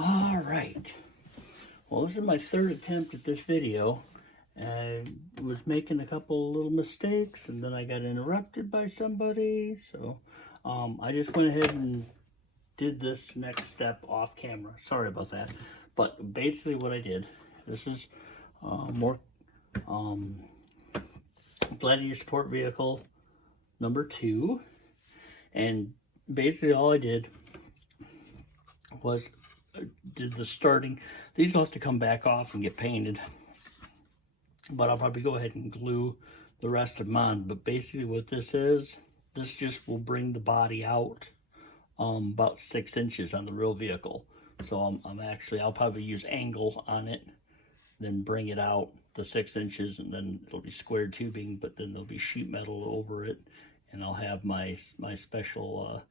All right. Well, this is my third attempt at this video. I was making a couple little mistakes and then I got interrupted by somebody. So I just went ahead and did this next step off camera. Sorry about that. But basically what I did, this is more Gladiator support vehicle number 2. And basically all I did was did the starting. These will have to come back off and get painted, but I'll probably go ahead and glue the rest of them on. But basically what this is, this just will bring the body out about 6 inches on the real vehicle. So I'll probably use angle on it, then bring it out to 6 inches, and then it'll be square tubing, but then there'll be sheet metal over it, and I'll have my special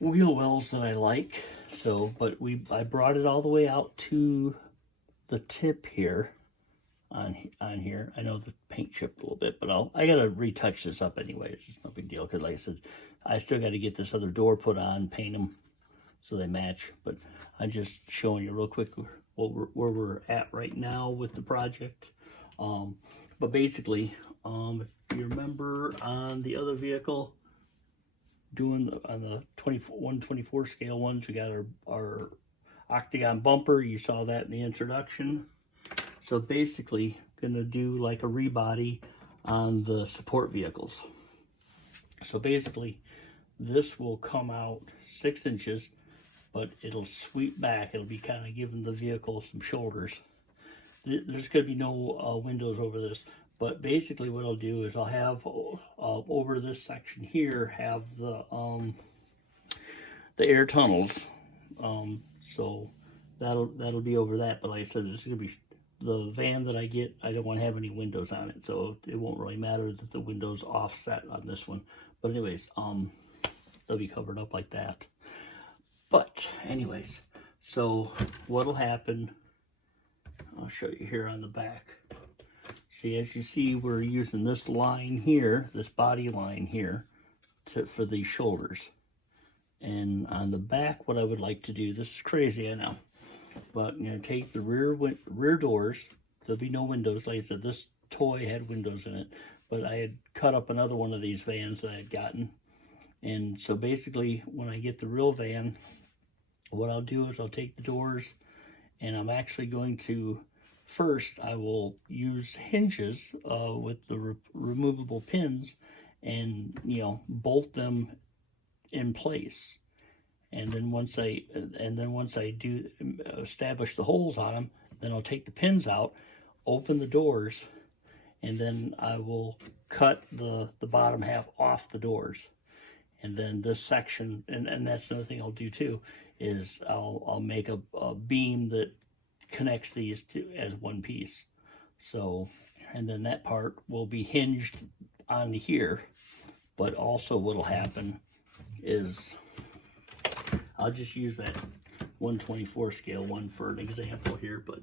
wheel wells that I like. So, but I brought it all the way out to the tip here on here. I know the paint chipped a little bit, but I gotta retouch this up anyways. It's no big deal, because like I said, I still got to get this other door put on, paint them so they match. But I'm just showing you real quick where we're at right now with the project. But basically, if you remember on the other vehicle, on the 1/24 scale ones, we got our octagon bumper. You saw that in the introduction. So basically gonna do like a rebody on the support vehicles. So basically this will come out 6 inches, but it'll sweep back. It'll be kind of giving the vehicle some shoulders. There's gonna be no windows over this. But basically what I'll do is I'll have over this section here, have the air tunnels. So that'll be over that. But like I said, this is gonna be the van that I get. I don't want to have any windows on it, so it won't really matter that the windows offset on this one. But anyways, they'll be covered up like that. But anyways, so what'll happen? I'll show you here on the back. See, as you see, we're using this line here, this body line here, for these shoulders. And on the back, what I would like to do, this is crazy, I know, but I'm going to take the rear doors. There'll be no windows. Like I said, this toy had windows in it, but I had cut up another one of these vans that I had gotten. And so basically, when I get the real van, what I'll do is I'll take the doors, and I'm actually going to, first, I will use hinges with the removable pins, and bolt them in place. And then once I do establish the holes on them, then I'll take the pins out, open the doors, and then I will cut the bottom half off the doors. And then this section, and that's another thing I'll do too, is I'll make a beam that connects these two as one piece. So, and then that part will be hinged onto here. But also what'll happen is, I'll just use that 1/24 scale one for an example here, but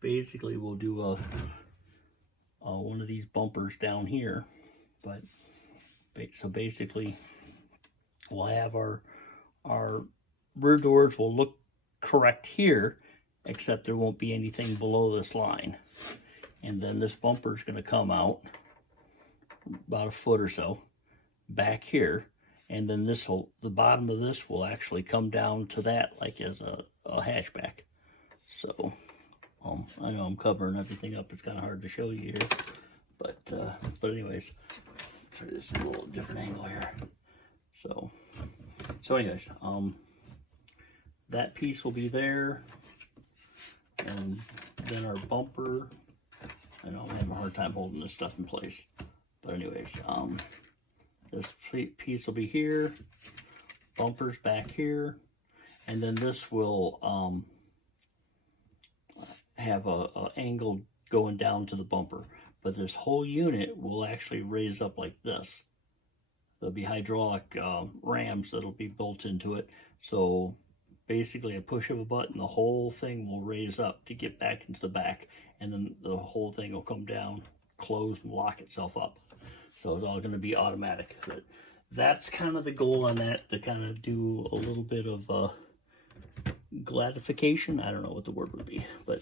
basically we'll do one of these bumpers down here. But so basically we'll have our rear doors will look correct here, except there won't be anything below this line. And then this bumper is going to come out about a foot or so back here, and then the bottom of this will actually come down to that, like as a hatchback. So I know I'm covering everything up. It's kind of hard to show you here, but anyways, try this at a little different angle here. So anyways, that piece will be there. And then our bumper, I know I'm having a hard time holding this stuff in place. But anyways, this piece will be here, bumpers back here, and then this will have a angle going down to the bumper. But this whole unit will actually raise up like this. There'll be hydraulic rams that'll be built into it. So basically a push of a button, the whole thing will raise up to get back into the back, and then the whole thing will come down, close, and lock itself up. So it's all going to be automatic. But that's kind of the goal on that, to kind of do a little bit of gladification. I don't know what the word would be, but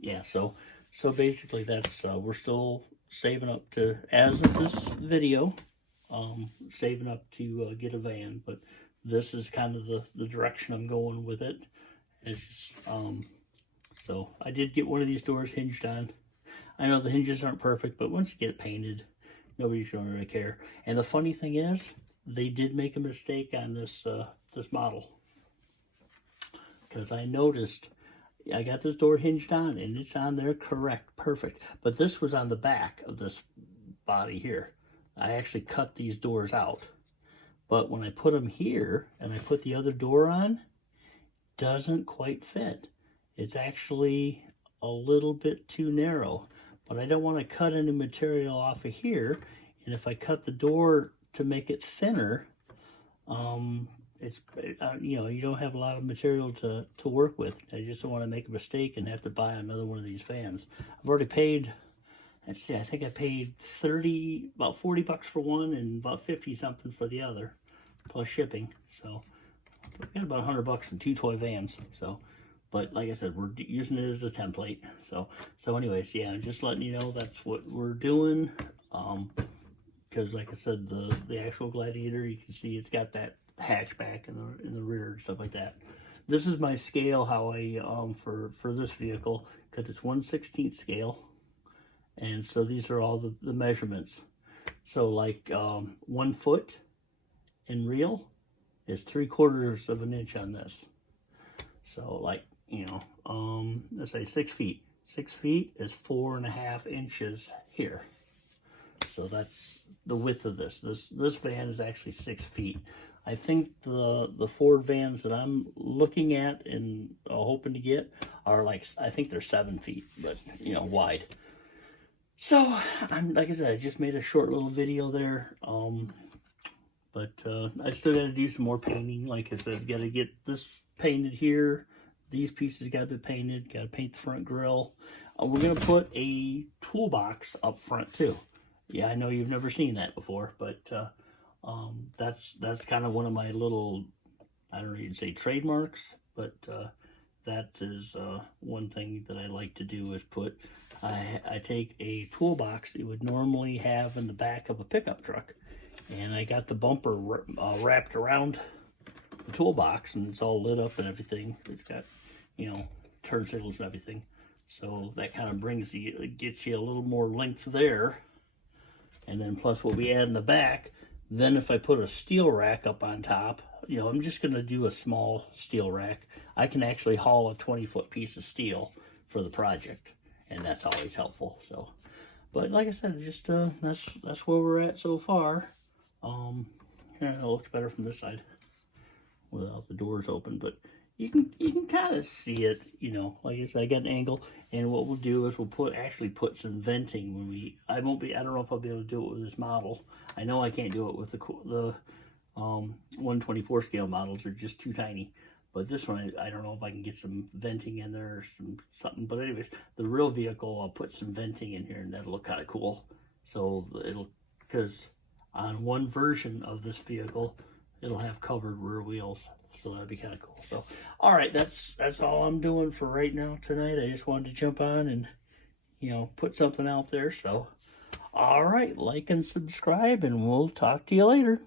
yeah. So basically, that's we're still saving up to, as of this video, saving up to get a van. But this is kind of the direction I'm going with it. It's just, so I did get one of these doors hinged on. I know the hinges aren't perfect, but once you get it painted, nobody's going to really care. And the funny thing is, they did make a mistake on this this model, because I noticed I got this door hinged on and it's on there correct, perfect. But this was on the back of this body here. I actually cut these doors out. But when I put them here and I put the other door on, doesn't quite fit. It's actually a little bit too narrow. But I don't want to cut any material off of here. And if I cut the door to make it thinner, it's you know, you don't have a lot of material to work with. I just don't want to make a mistake and have to buy another one of these fans. I've already paid, let's see, I think I paid about 40 bucks for one and about 50 something for the other, plus shipping. So we got about 100 bucks in 2 toy vans. So, but like I said, we're using it as a template. So anyways, yeah, just letting you know that's what we're doing. Because like I said, the actual Gladiator, you can see it's got that hatchback in the rear and stuff like that. This is my scale, how I for this vehicle, because it's 1/16 scale, and so these are all the measurements. So like 1 foot in real is 3/4 of an inch on this. So like, you know, let's say 6 feet. 6 feet is 4.5 inches here. So that's the width of this. This van is actually 6 feet. I think the Ford vans that I'm looking at and hoping to get are like, I think they're 7 feet, but you know, wide. So I'm, like I said, I just made a short little video there. But I still got to do some more painting. Like I said, got to get this painted here. These pieces got to be painted. Got to paint the front grille. We're gonna put a toolbox up front too. Yeah, I know you've never seen that before, but that's kind of one of my little, I don't know, you'd say trademarks, but that is one thing that I like to do is put, I take a toolbox that you would normally have in the back of a pickup truck, and I got the bumper wrapped around the toolbox, and it's all lit up and everything. It's got, you know, turn signals and everything. So that kind of gets you a little more length there. And then plus what we add in the back, then if I put a steel rack up on top, you know, I'm just going to do a small steel rack. I can actually haul a 20-foot piece of steel for the project, and that's always helpful. So, but like I said, just that's where we're at so far. Yeah, it looks better from this side without the doors open, but you can kind of see it, you know. Like I said, I got an angle, and what we'll do is we'll actually put some venting when I don't know if I'll be able to do it with this model. I know I can't do it with the 1/24 scale models. Are just too tiny. But this one, I don't know if I can get some venting in there or something. But anyways, the real vehicle, I'll put some venting in here, and that'll look kind of cool. So because on one version of this vehicle, it'll have covered rear wheels. So that'd be kind of cool. So, all right, that's all I'm doing for right now tonight. I just wanted to jump on and, you know, put something out there. So, all right, like and subscribe, and we'll talk to you later.